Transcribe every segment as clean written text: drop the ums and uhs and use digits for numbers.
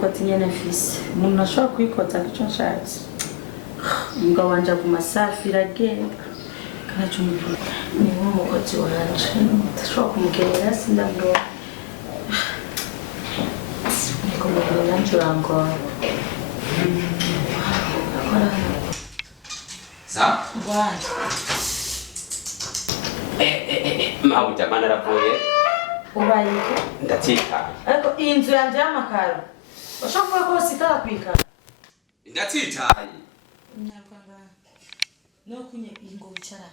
koti nyene mfise umuntu ashobora kwikota icyo nshatse umugabo wanje aguma safira agenda kandi cyumva ni nk'umukozi wanje ndashobora kumugerera sindabwo niko mugabo wanje urangora Sa? Wanje Mau jamani rapoye. Ubayike? Ndatika. Ariko inzu yanje y'amakaro. Bashaka ko sitara kwika. Ndatitaye. Nyarwanda. No kunye ingo bicara.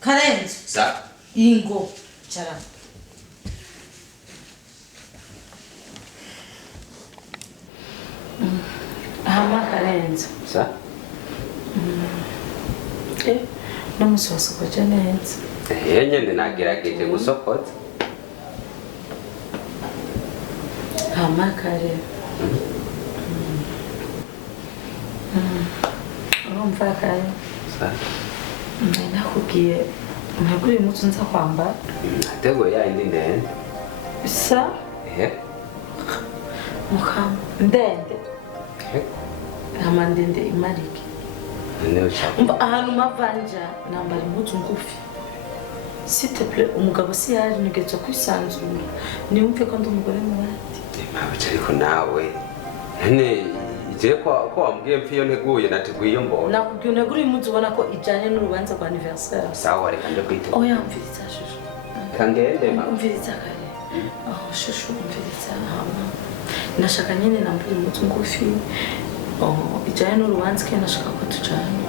Karenzo. Sa? Ingo bicara. Hama Karenzo. Sa? No musosoko jenenze. Nyene nagerageje gusokota. Hama kare. Urumva kare. Sa? Nakubwiye ntagure imutsu nza kwambara. Atego ya indi ndende. Sa? Mukama ndende. Hama ndende imarike. Umva ahantu mavanja nambara impuzu ngufi. S'il te plaît umugabo si yaje nigeze kwisanzura. Niwumve ko ndi umugore mu bandi. Mama ariko nawe. Nene je ko wambwiye mfiyo nteguye nateguye iyo mbona. Nakubwiye unegura impuzu ubona ko ijanye n'urubanza rwa anniversaire. Sawa reka nje kwita. Oya mviriza shushu. Kangende mama. Mviriza kare. Shushu mviriza hama. Nashaka nyene nambara impuzu ngufi. Ijanye n'urubanza ke nashaka ko tujana.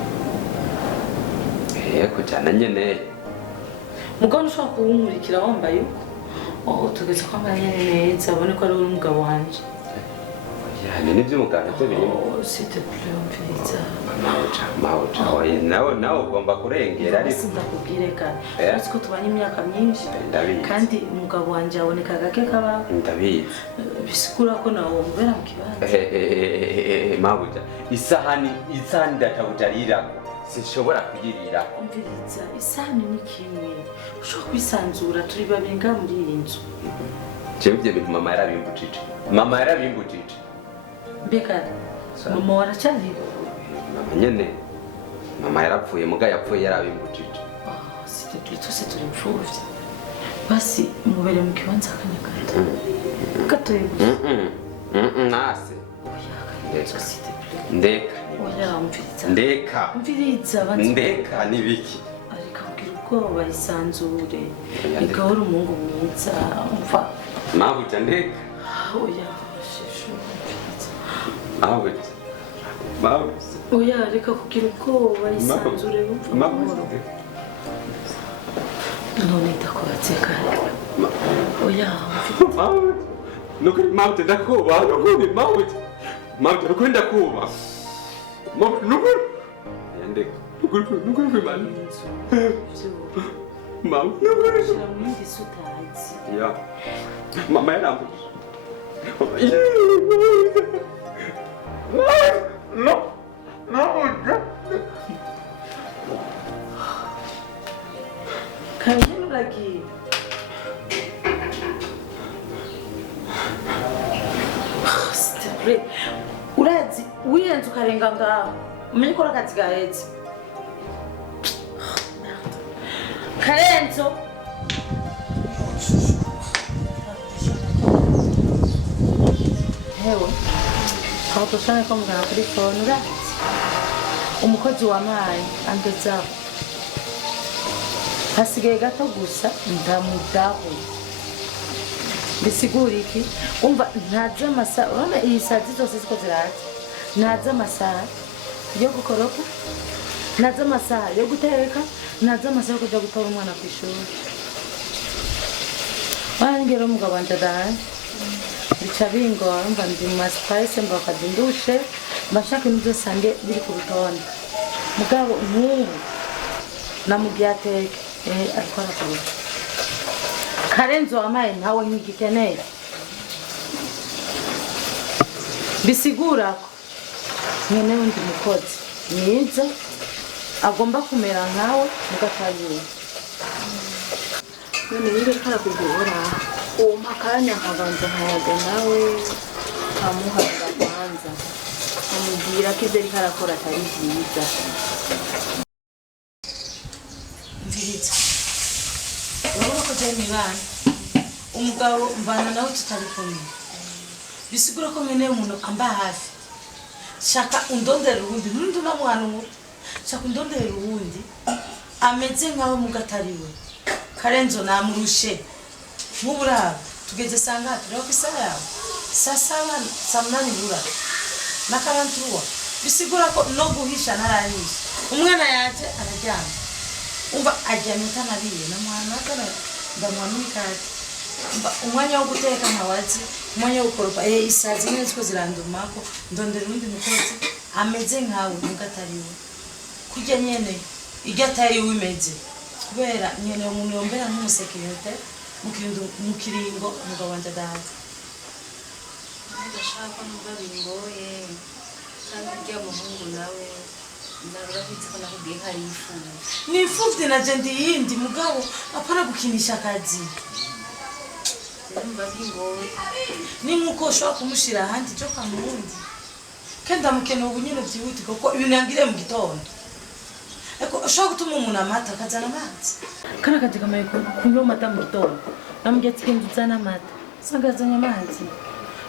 Kujana nyene. Mugabo ushaka kuwumurikira wambaye uko. Tugeze kwambara nyene neza abone ko ari umugabo wanje. Yani nivyo mugana byo birimo. S'il te plaît mviriza. Maucha. Nawe ugomba kurengera ariko sindakubwire kandi. Uretse ko tubanye imyaka myinshi. Kandi umugabo wanje aboneka gake kaba. Ndabizi. Bisikura ko nawo mubera mu kibanza. Maucha. Isahani ndatabutarira. Sinshobora kuyirira. Umviriza isahani ni kimwe. Ushobora kwisanzura turi babenga muri iyi nzu. Ibyo bintu mama yarabimbujije. Mbega mama waracariho. Mama yarapfuye muga yapfuye yarabimbujije. S'il te plaît twese turi imfuvyi. Basi mubere mu kibanza akanyagato. Gatoye gusa. Nase. Oya s'il te plaît. Ndeka. Oya umviriza. Ndeka. Umviriza banza. Ndeka nibiki. Ariko kugira ubwoba isanzure. Igahora umungu mwiza. Umva. Maucha ndeka. Oya shushu umviriza. Maucha. Oya reka kugira ubwoba isanzure umva. Maucha. None ndakubatse kare. Oya umviriza. Nukuri Maucha ndakuba. Maucha nukuri ndakuba. Nukuri. Yandeka. Nukuri mani. Mama, nukuri. Shira mwindi sutazi. Ya. Mama yarambujije. No. Kayenu lagi. Stupid. Urazi wiyenze ukarenga ngaho. Umenye ko akazi gahetse. Karenzo. Hewe. Hakushana ko mugana kuri phone urazi. Umukozi wa mayi angezaho. Hasigaye gato gusa ndamudaho. Bisigura iki? Umva ntaza amasaha, urabona iyi saa zose ziko ziraza. Ntaza amasaha yo gukoropa, ntaza amasaha yo guteka, ntaza amasaha yo kujya gutora umwana ku ishuri. Ngero umugabo wanje adahari. Bica bingora umva ndi mu maspace mbakazi ndushe, mbashaka ibintu byose sange biri ku rutonde. Mugabo nk'ubu namubyateke ariko arakora. Karenzo amaye ntawe nkigikeneye. Bisigura ko nyene undi mukozi mwiza agomba kumera nkawe mugatabiye. None niba kara kugora uwo makanya nkabanza nkayaga nawe nkamuharira kwanza nkamubwira ko ibyo ariko arakora atari byiza. Mviriza urabona ko byari mibana umugabo mbana nawe tutari kumwe bisigura ko nkeneye umuntu amba hafi shaka undondera ubundi n'undi unamwana umuto shaka undondera ubundi ameze nkaho mugatariwe Karenzo namurushe nk'uburaba tugeze sanga tureba ko isaha yawe saa munani bura na 43 bisigura ko no guhisha ntaranyisha umwana yaje araryama umva aryamye atanariye na mwana atara ndamwamikati umwanya wo guteka ntawazi umwanya wo gukoropa isazi nyine ziko zirandumako ndondera undi mukozi ameze nkawe mugatariwe kujya nyene iryo atariwe imeze kubera nyene umuntu yombera nk'umusekirite mu kiringo umugabo wanje adahaza ndashaka nuba bingoye kandi rya muhungu nawe ndarura bitiko nakubwiye ko ari ifumu nifufite na jendi yindi mugabo apana gukinisha akazi numva bingoye ni nkuko ushobora kumushira ahandi cyo kamurundi kenda mukeneye ubunyene byihutirwa kuko ibintu yangiriye mu gitondo eko ushobora gutuma umuntu amata akazana amazi kana kazi kamaye kunywa amata mu gitondo namubwiye ati genda uzana amata sanga yazanye amazi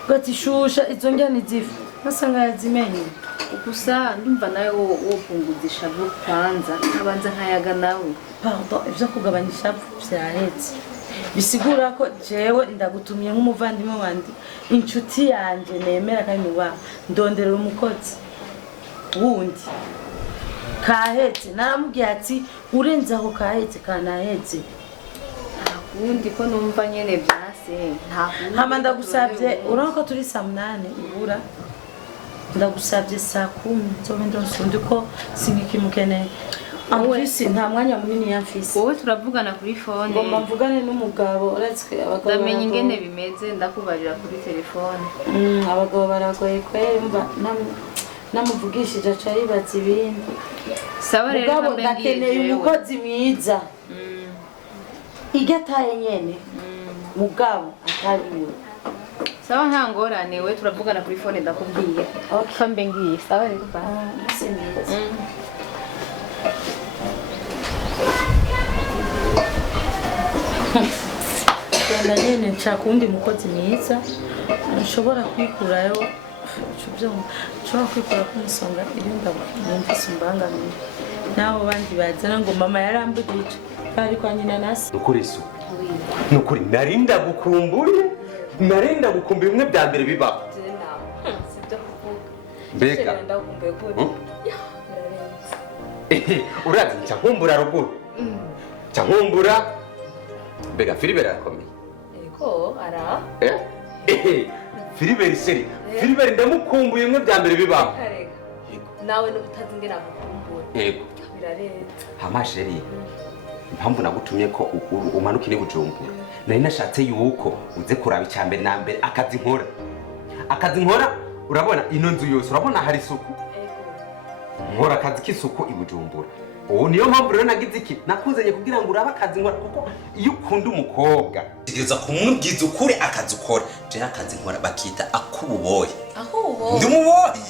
gati shusha izo njyana izifu nasanga yazimenye gusa ndumva nawe wopunguza ishavu kwanza nkabanza nkayaga nawe. Pardon, ibyo kugabanya ishavu byahetse bisigura ko jewe ndagutumye nk'umuvandimwe wandi inshuti yanje nemera kandi nuba ndonderera umukozi wundi kahetse naramubwiye ati urenze aho kahetse kanahetse ubundi ko numva nyene byase nta hama ndagusabye urabona ko turi saa 8 ibura ndagusabye saa 10 nzobe ndonsundi ko sinkikimukeneye Amwisi nta mwanya munini yamfise. Wowe turavugana kuri phone. Ngomba mvugane n'umugabo urazwe abagabo. Ndamenye ingene bimeze ndakubarira kuri telefone. Abagabo baragoye kwere mba namuvugishije aca yibaza ibindi. Sawa rero mugabo ndakeneye umukozi mwiza. Igataye nyene. Mugabo atariwe. Sawa nta ngorane we turavugana kuri phone ndakubwiye. Okay. Kambe ngiye. Sawa rero ba. Sinzi. Kenda nyene nshaka undi mukozi mwiza nshobora kwikurayo nshobora kwikura ku musonga irinda numvise imbangamiye nabo bandi bazana ngo mama yarambugije bari kwa nyina nasi ukuri su nukuri narinda gukumbuye narinda gukumbuye bimwe bya mbere bibaho mbega urazi nca nkumbura ruguru nca nkumbura mbega Filibert arakomeye eko ara Filibert seri Filibert ndamukumbuye bimwe bya mbere bibaho nawe n'ubutazi ngera gukumbura yego birarenze hamasheri impamvu nagutumye ko umanuka iri Bujumbura nari nashatse yuko uze kuraba icyambere na mbere akazi nkora urabona ino nzu yose urabona hari isuku nkora akazi k'isuku i Bujumbura ubu niyo mpamvu rero nagize iki nakuzanye kugira ngo urabe akazi nkora kuko iyo ukunda umukobwa tegereza kumubwiza ukuri akazi ukora je akazi nkora bakita akububoye ndi muboyi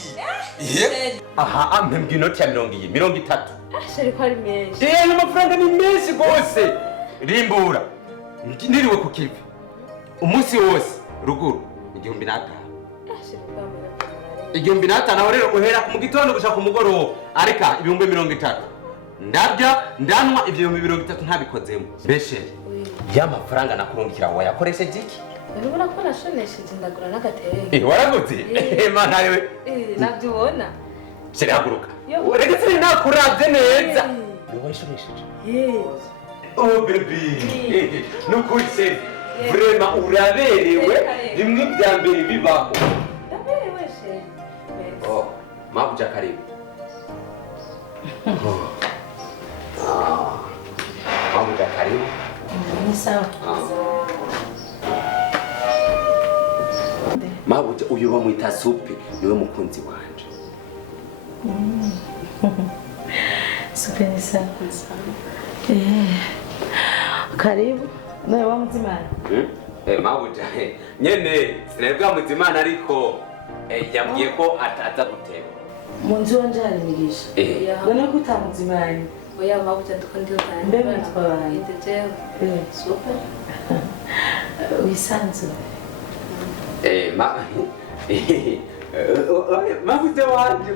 aha ampe mbwinoti ya 30 ashari ko ari menshi amafaranga ni menshi gose rimbura niriwe ku kivi umunsi wose ruguru 1500 1500 naho rero uhera ku gitondo gushaka ku mugoroba areka 30 ndabya ndanwa ibyo 30 ntabikozemo beshe y'amafaranga nakurungikira wa yakoresheje iki urabona ko nashonesheje ndagura n'agatenge waraguze mana yewe nabyubona seri haguruka urege seri nakuravye neza wowe shonesheje oh baby nukuri seri vraiment uraberewe rimwe bya mbere bibaho ndaberewe she oh mabuja karibu mabuja karibu ni sawa mabuja uyu bamwita supe niwe mukunzi wanje supe ni sawa karibu nawe wamuzimana Mabuja nyene sinabwa muzimana ariko yambwiye ko ataza guteba mu nzu wanje harimigisha none ko utamuzimanye oya Mabuja ndiko ndi mbe bitwaye ndejewe super wisanzwe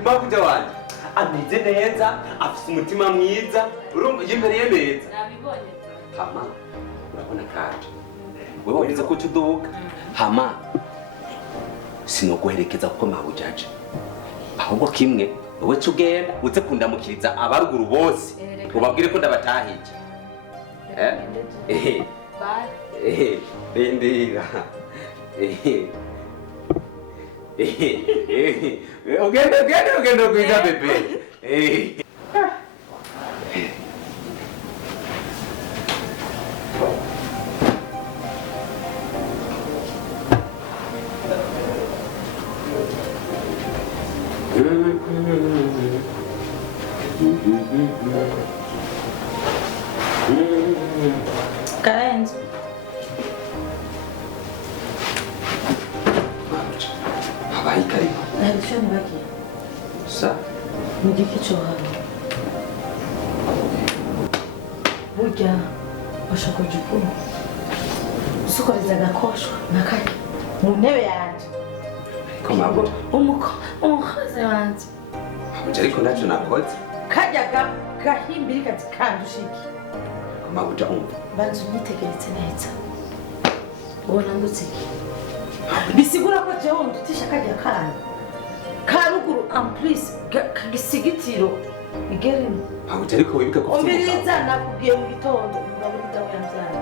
Mabuja wanje ameze neza afite umutima mwiza urumva yimbereye neza nabibonye hama urabona kaje wewe warize ko tuduka hama sinoguherekeza kuko Mabujaje ahubwo kimwe wowe tugenda uze kundamukiriza abaruguru bose ubabwire ko ndabatahije ndira ugenda kwiga bebe Karenzo habaye karibu ntabyo nibagiye sa mu gikico hano burya washokoje ukuntu usukoreza agakoshwa nakajya mu ntebe yanjye ko Mabuja umukozi wanjye Mabuja ariko ntacyo nakoze kajyaga gahimbiri kati kandushiki Mabuja umva banzu nyitegeretse neza ubona ndutsiki bisigura ko jewe ndutisha kajya kana karuguru amplis kagisigitiro igeremo Mabuja ariko wibuke ko umbiriza nakubwiye mu gitondo umugabo w'igitabo yambyara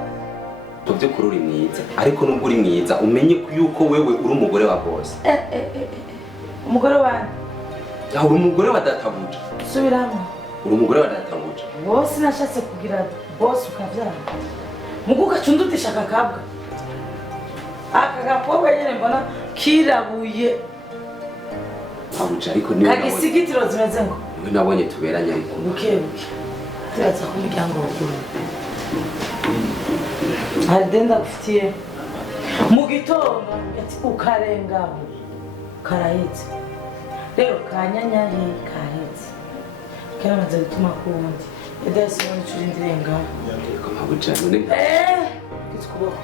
tuvyo kuri uri mwiza ariko nubwo uri mwiza umenye yuko wewe uri umugore wa boss umugore wanjye uri umugore wa databuja subiramo uri umugore wa databuja bose nashatse kugira boss ukavyara muguka cundutisha kakabwa aka gakobwa nyene mbona kirabuye Mabuja ariko niwe kagisigitiro zimeze ngo niwe nabonye tuberanye ariko bukebuke turaza ku muryango w'uguru hari denda gufitiye mu gitondo ati ukarengaho karahetse rero kanyanyahe kahetse karamaze gutuma kuwundi edasi wani curi ndirenga ariko Mabuja none gitse ukuboko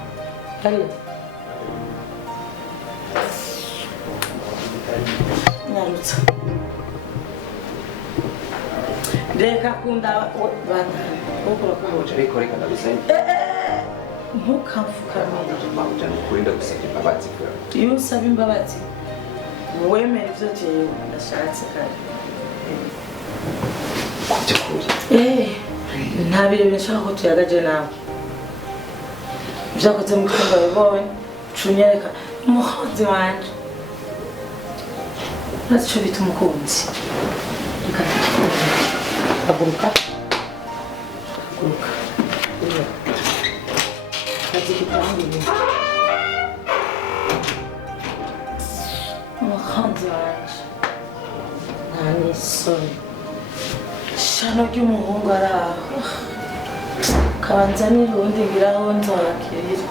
kariya nyarutsa reka kunda bana ukora kuboja Mabuja ariko reka ndabisanye ntukamfukamire Mabuja nukuri ndagusabye imbabazi iyo usaba imbabazi wemera ivyo jewe ndashatse kare byukuri nta birebire nshaka ko tuyagaje nawe vyakoze mu gitondo babibonye cunyereka umuhozi wanje urazi ico bita umukunzi haguruka kazigitangire umukunzi wanje nta n'isoni shano ry'umuhungu araho kabanza n'irundi ngiraho nzabakirira